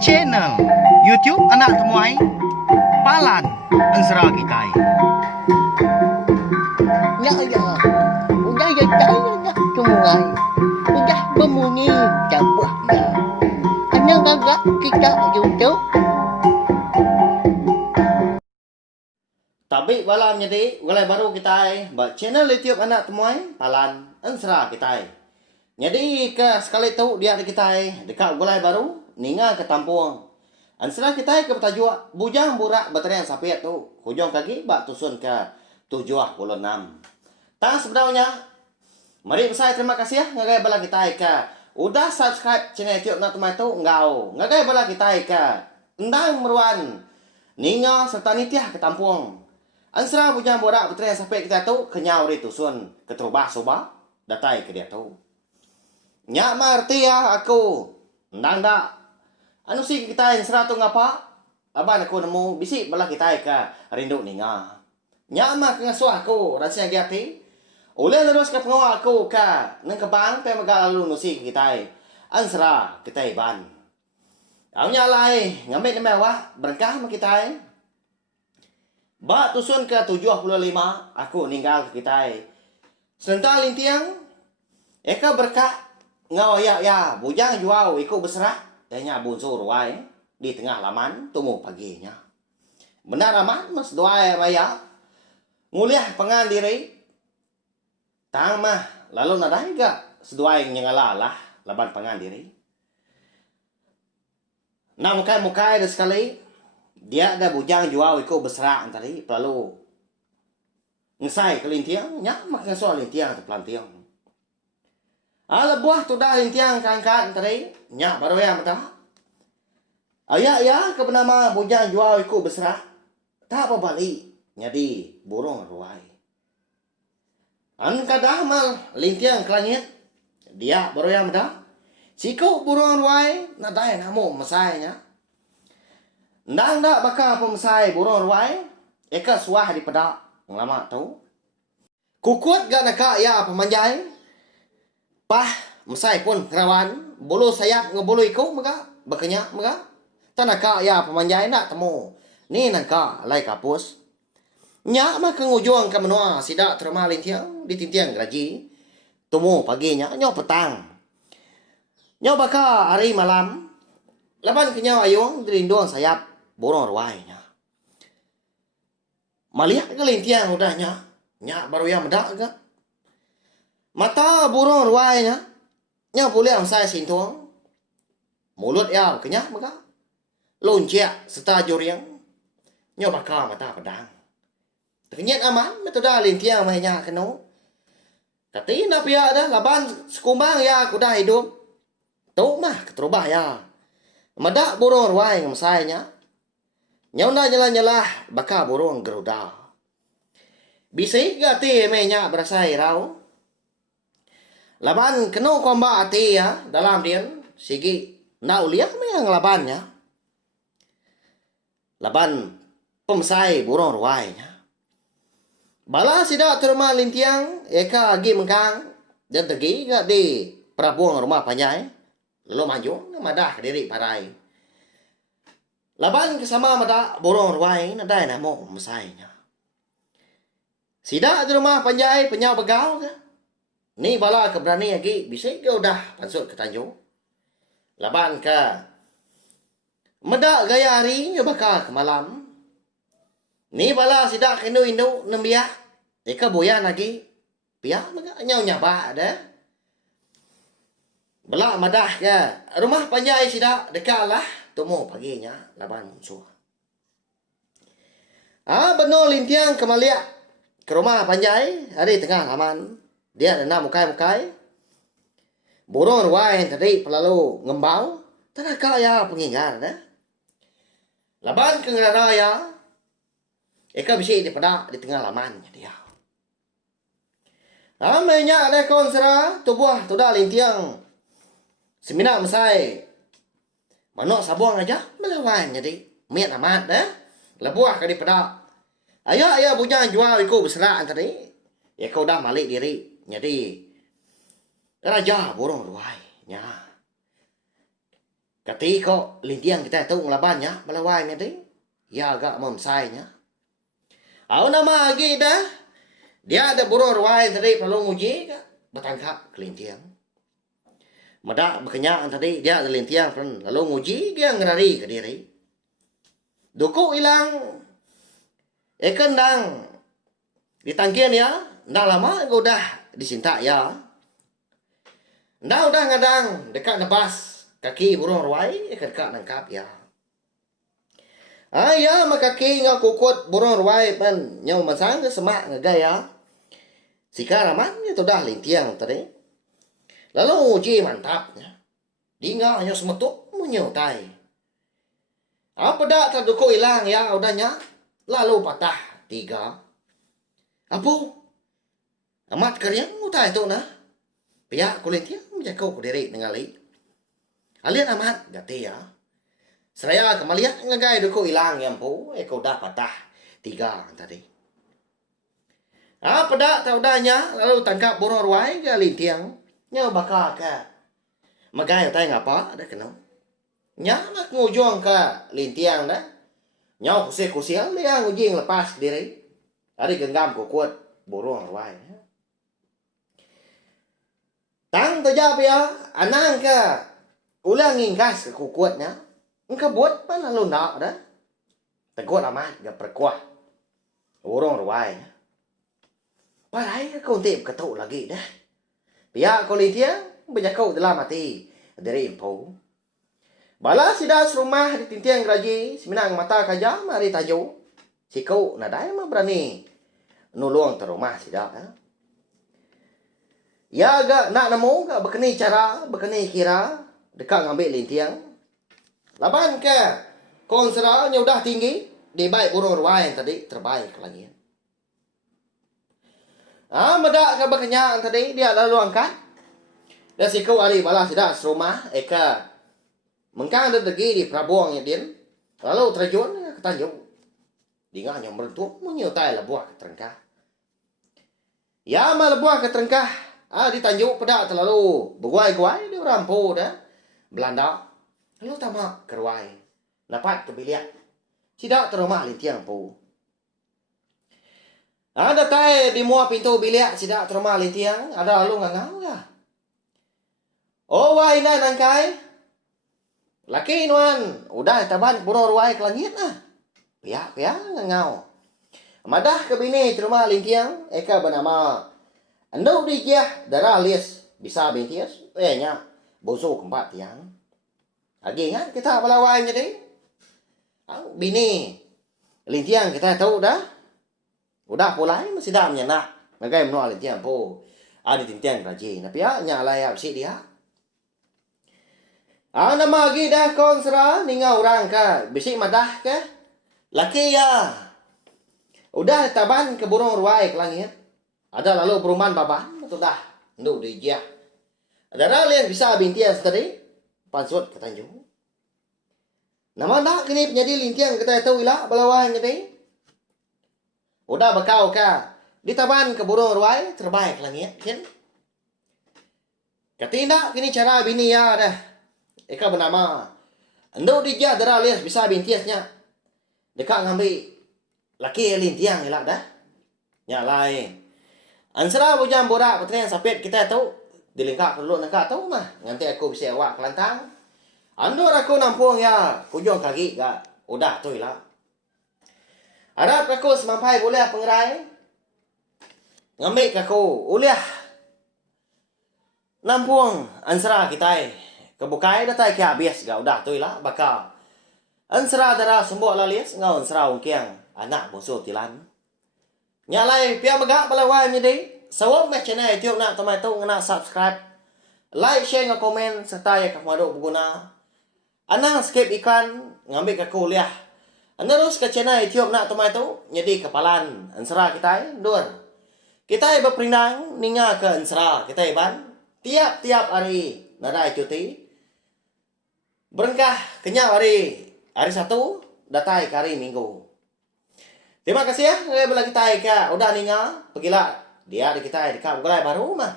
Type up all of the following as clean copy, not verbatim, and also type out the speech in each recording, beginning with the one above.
Channel YouTube Anak Temuai Palan Ensera Kitai. Ya ya, udah ya saya nak temuai, udah berbunyi cabut ya. Ana gagak kita YouTube. Tapi malam jadi mulai baru kita buat channel YouTube Anak Temuai Palan Ensera Kitai. Jadi ke sekali tu dia ada kita dekat mulai baru ninga ke Tampung. Ensera kita ke bertajuk Bujang Burak Baterian Sapiat tu. Hujung kaki bak tusun ke 76. Tak sebenarnya mari saya terima kasih ya ngagai bala kita ke udah subscribe channel YouTube Anak Temuai tu ngau. Ngagai bala kita ke endang meruan ninga serta nitiah ke Tampung. Ansra Bujang Burak Baterian Sapiat kita tu kenyau ri tusun ke terubah soba datai ke dia tu. Nyak marti ya aku. Ndang dak. Anu sih kita yang seratu ngapa? Aban aku nemu bisi bala kita ka rindu ninga. Nyak mah ngasuh aku rasa giati. Oleh terus ke pengawa aku ka nang kebang pe maga lalu nusi kita. Ansra kita iban. Au nya lai ngambil nama wah berkah ma kita. Ba tusun ke 75 aku ninggal ke kita. Serentak lintiang eka berkah ngau ya bujang juau ikut berserah tanya bunsur ruai di tengah laman tunggu paginya benar aman mas doa maya nguliah pengan diri tang mah lalu nadai gak seduai nyengalalah laban pengan diri nah mukai ada sekali dia ada bujang juau ikut berserah tadi lalu ngesai kelintiang nyak mak ngesoal lintiang tu pelantiang. Ala buah tu dah lintiang kangkat tadi. Nyak baru yang betah. Ayah ya ke bernama bujang jual ikut berserah. Tak apa balik. Jadi burung ruai. An kadah mal lintiang ke langit. Dia baru yang betah. Siku burung ruai. Nadai namu mesainya. Ndang dak bakal pemesai burung ruai. Eka suah di pedak. Lama tu. Kukut gak nak ya pemanjai. Pah, mesai pun kerawan, bulu sayap ngebulu iku maka berkenyak maka. Tanaka ya pemanjai nak temu. Ni nangka lai kapus. Nyak mah kengujung ke menua sidak terima lintiang di tintiang gaji. Temu paginya nyo petang. Nyo baka hari malam. Laban kenyau ayung dirinduang sayap burung ruainya. Maliak ke lintiang udahnya. Nyak baru yang medak ke. Mata burung ruainya, nya boleh saya sintuang. Mulut ya kenyak maka. Loncek serta juriang, nya bakal mata pedang. Terkenyat aman, metoda lintiang mahnya kenu. Kati na pia ada laban sekumbang ya kuda hidup. Tu mah keterubah ya. Madak burung ruai ngamsainya. Nyauna nyala-nyala bakal burung geruda. Bisik gati mahnya berasai rau. Laban kenu komba ati ya dalam dia sigi na uliah yang labannya. Laban pemsai burung ruainya. Bala sida terima lintiang eka agi mengkang dan tegi gak di prabuang rumah panjai. Lalu maju madah diri parai. Laban kesama madah burung ruai nadai namo mesainya. Sida rumah panjai penyau begal ke? Ni bala keberani lagi bisa ke udah pansut ke Tanjung. Laban ke medak gaya hari nya bakal ke malam. Ni bala sidak indu nembiah. Eka boyan lagi. Pia maka nyau nyaba ada. Bala madah ke rumah panjai sidak dekat lah. Temu paginya laban musuh. Benar lintiang kemaliak ke rumah panjai hari tengah laman. Dia ada nama mukai-mukai. Burung ruai tadi pelalu ngembang. Tanaka ya pengingat. Laban ke raya. Eka bisa di pedak di tengah laman. Dia. Ramainya ada konsera. Tubuh tudah lintiang. Semina mesai. Manok sabuang aja. Melawan jadi. Miat amat. Lebuah ke di pedak. Ayah bujang jual ikut berserah tadi. Ya kau dah malik diri. Jadi raja burung ruai nya. Kati kok lintiang kita tu ngelabannya balawai nya deh. Ya agak memsainya. Au nama lagi dah. Dia ada burung ruai tadi perlu nguji ka batangkap kelintiang. Madak berkenyak tadi dia ada lintiang pun lalu nguji dia ngerari ke diri. Duku hilang. Kendang ditangkian ya. Ndak lama udah disinta ya. Ndak udah ngadang dekat nebas kaki burung ruai dekat nangkap ya. Ya makaki nga kukut burung ruai pan nyau masang ke semak ngagaya. Sika raman itu dah lintiang tadi. Lalu uji mantapnya. Dinga nyo semetuk menyutai. Apa dak terduku hilang ya udahnya. Lalu patah 3. Apa? Amat karyang utai itu nah. Pihak kulintiang menjaga ku diri ningali. Alian amat gati ya. Seraya kemalian ngagai duku hilang yang po. Kau dah patah 3 tadi. Pada tak udahnya. Lalu tangkap burung ruai ke lintiang. Nya bakal ke. Magai utai ngapa. Ada kenal. Nya nak ngujung ke lintiang dah. Nya kusil-kusil. Dia ngujing lepas diri. Ada genggam kuat burung ruai. Tang terjawab ya. Anang ke. Ulang ngingkas ke kuatnya. Engkau buat pan lalu nak dah. Teguat amat gak perkuah. Burung ruai. Parai kau tip ketuk lagi dah. Pihak kulintiang berjakau dalam hati dari info. Bala sidas rumah di tintiang geraji. Seminang mata kaja mari tajuk. Si kau nadai mah berani. Nulung terumah sidak. Ya agak nak nemu gak berkeni cara. Berkeni kira. Dekat ngambil lintiang. Laban ke konseranya udah tinggi. Di baik burung ruai yang tadi terbaik lagi. Medak ke berkenyak tadi. Dia lalu angkat. Dan si kau hari balas tidak serumah. Eka mengkang dan degi di prabuang yang din. Lalu terjun ke tanjung. Dengar yang merentuk menyertai lebuah ke terengkah. Ya lebuah ke terengkah. Di tanjung pedak terlalu berguai-guai. Dia rampu dah. Belanda. Lalu tamak keruai. Dapat ke bilik. Sidak terumah lintiang po. Ada tai di muat pintu bilik. Sidak terumah lintiang. Ada lalu ngangau lah. Oh wai na nangkai. Laki nuan. Udah taban burung ruai ke langit lah. Pihak ngangau. Madah ke bini terumah lintiang. Eka bernama. Ando dijah darah lis. Bisa bintias. Nya. Boso keempat tiang. Lagi kan kita pelawai jadi. Bini. Lintiang kita tahu dah. Udah pulai masih dah menyenak. Nagai menua lintiang po. Ada tintiang raji. Tapi ya nyalai absi dia. Nama lagi dah konsera. Ninga orang ke. Bisik madah ke. Laki ya. Udah taban ke burung ruai ke langit. Ada lalu perumahan baban. Betul dah. Nduk dijah. Ada hal yang bisa bintias tadi. Pansut ke Tanjung. Nama tak kini penyadi lintiang kita tahu ilah balawan jadi. Udah bakau ka. Di taban ke burung ruai terbaik langit kan. Katindak kini cara bini ya dah. Eka bernama. Ando dijah darah lias bisa bintiasnya. Dekat ngambil laki lintiang ilah dah. Nyalai. Ansara bujang borak petrian sapit kita tahu. Dilengkap perlu nak tahu mah. Nanti aku bisa awak kelantang. Andor aku nampung ya. Kujung kaki gak. Udah tu lah. Harap aku semampai boleh pengerai. Ngambil aku. Uliah. Nampung. Ansara kita. Kebukai datai ke habis gak. Udah tu lah. Bakal. Ansara darah sumbuk lalis. Ngau ansara ungkiang. Anak musuh tilan. Nyalai pihak megak balawai jadi. Sawap mek channel YouTube nak tomai tu ngena subscribe. Like, share, nge komen serta ya kamu ada berguna. Anang skip iklan ngambil ke kuliah. Terus ke channel YouTube nak tomai tu jadi kepalan ansara kita dur. Kita berperindang ninga ke ansara kita ban tiap-tiap hari nadai cuti. Berengkah kenyal hari Sabtu datai ke hari Minggu. Terima kasih ya bila kita ke udah ninga pergilah. Dia ada kita dekat Gulai baru mah.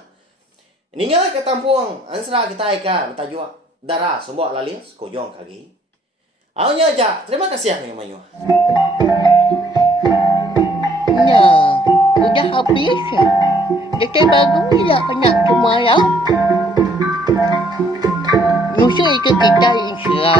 Ninga ke Tampuang. Ansara kita ke tajuk Dara sumbok lalis kujong kagi. Awalnya aja, terima kasih ya Mayu. Nah, udah habis. Jadi bagus ya anak semua ya. Nusul ke kita insya